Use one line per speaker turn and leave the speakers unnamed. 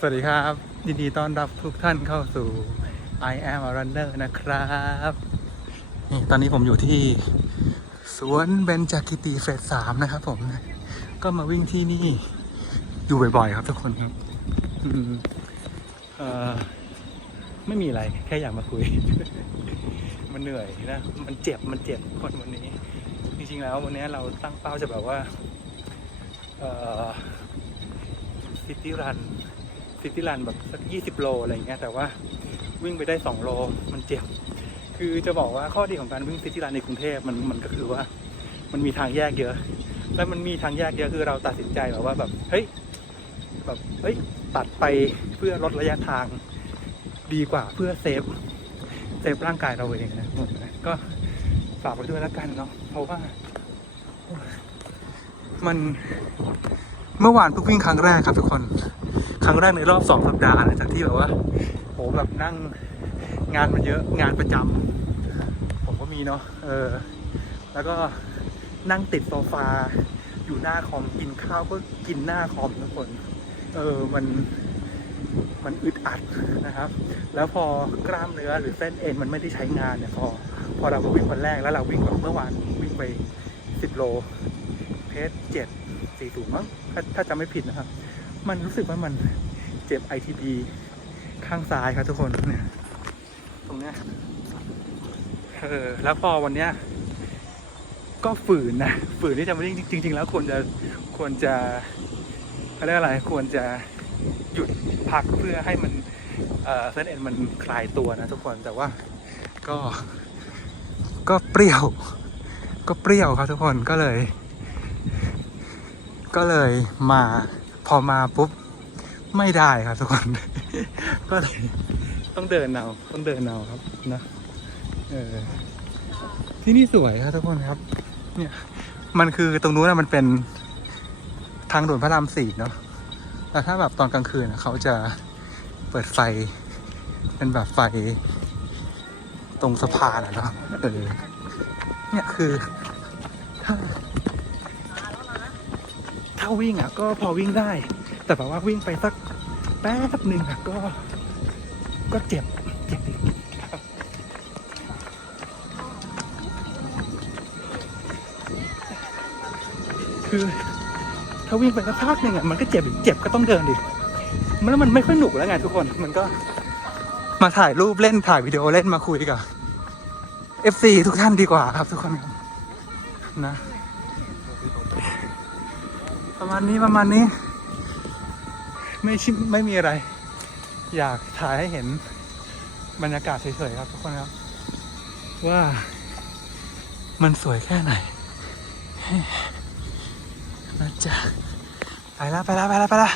สวัสดีครับยินดีต้อนรับทุกท่านเข้าสู่ I am a runner นะครับนี่ตอนนี้ผมอยู่ที่ สวนเบญจกิติเฟสสามนะครับผม ก็มาวิ่งที่นี่ อยู่บ่อยๆ ครับทุกคนครับไม่มีอะไร แค่อยากมาคุย มันเหนื่อยนะ มันเจ็บมันเจ็บคนวันนี้ จริงๆแล้ววันนี้เราตั้งเป้าจะแบบว่าซิตี้รัน ซิตี้รันแบบสักยี่สิบโลอะไรอย่างเงี้ยแต่ว่าวิ่งไปได้สองโลมันเจ็บ คือจะบอกว่าข้อดีของการวิ่งซิตี้รันในกรุงเทพมันมันก็คือว่า มันมีทางแยกเยอะ แล้วมันมีทางแยกเยอะคือเราตัดสินใจแบบว่าแบบเฮ้ยแบบเฮ้ยตัดไปเพื่อลดระยะทางดีกว่าเพื่อเซฟเซฟร่างกายเราเองนะก็ฝากไว้ด้วยแล้วกันเนาะเพราะว่า มันเมื่อวานเพิ่งวิ่งครั้งแรกครับทุกคน รั้งแรกในรอบสองสัปดาห์หลังจากที่แบบว่าโหแบบนั่งงานมันเยอะงานประจำผมก็มีเนาะเออ แล้วก็นั่งติดโซฟาอยู่หน้าคอมกินข้าวก็กินหน้าคอมทุกคน เออมันมันอึดอัดนะครับ แล้วพอกล้ามเนื้อหรือเส้นเอ็นมันไม่ได้ใช้งานเนี่ยพอพอเราวิ่งวันแรกแล้วเราวิ่งแบบเมื่อวานวิ่งไปสิบโล เพจเจ็ดสี่ศูนย์มั้งถ้าถ้าจำไม่ผิดนะครับ มันรู้สึกว่ามันเจ็บ ITB ข้างซ้ายครับทุกคนเนี่ยตรงเนี้ยเออแล้วพอวันเนี้ยก็ฝืนนะฝืนที่จะมาวิ่งจริง ๆ แล้วควรจะควรจะเขาเรียกอะไรควรจะหยุดพักเพื่อให้มันเอ่อเส้นเอ็นมันคลายตัวนะทุกคนแต่ว่าก็ก็เปรี้ยว ก็เปรี้ยวครับทุกคนก็เลย ก็เลยมา พอมาปุ๊บ ไม่ได้ครับทุกคน ก็เลยต้องเดินเอาต้องเดินเอาครับนะเออที่นี่สวยครับทุกคนครับ เนี่ย มันคือตรงนู้นนะมันเป็นทางด่วนพระรามสี่เนาะแต่ถ้าแบบตอนกลางคืนเขาจะเปิดไฟ เป็นแบบไฟ ตรงสะพานอะเนาะเออเนี่ยคือถ้า วิ่งอะก็พอวิ่งได้ แต่แบบว่าวิ่งไปสักแป๊บหนึ่งอะก็ ก็เจ็บเจ็บอีกคือถ้าวิ่งไปสักพักหนึ่งอะมันก็เจ็บเจ็บก็ต้องเดินดิมันแล้วมันไม่ค่อยหนุกแล้วไงทุกคนมันก็ มาถ่ายรูปเล่นถ่ายวิดีโอเล่นมาคุยกับ FC ทุกท่านดีกว่าครับทุกคนนะ ประมาณนี้ประมาณนี้ ไม่ชิไม่มีอะไร อยากถ่ายให้เห็นบรรยากาศเฉยๆครับทุกคนครับ ว่ามันสวยแค่ไหนนะจ๊ะไปละไปละไปละไปละ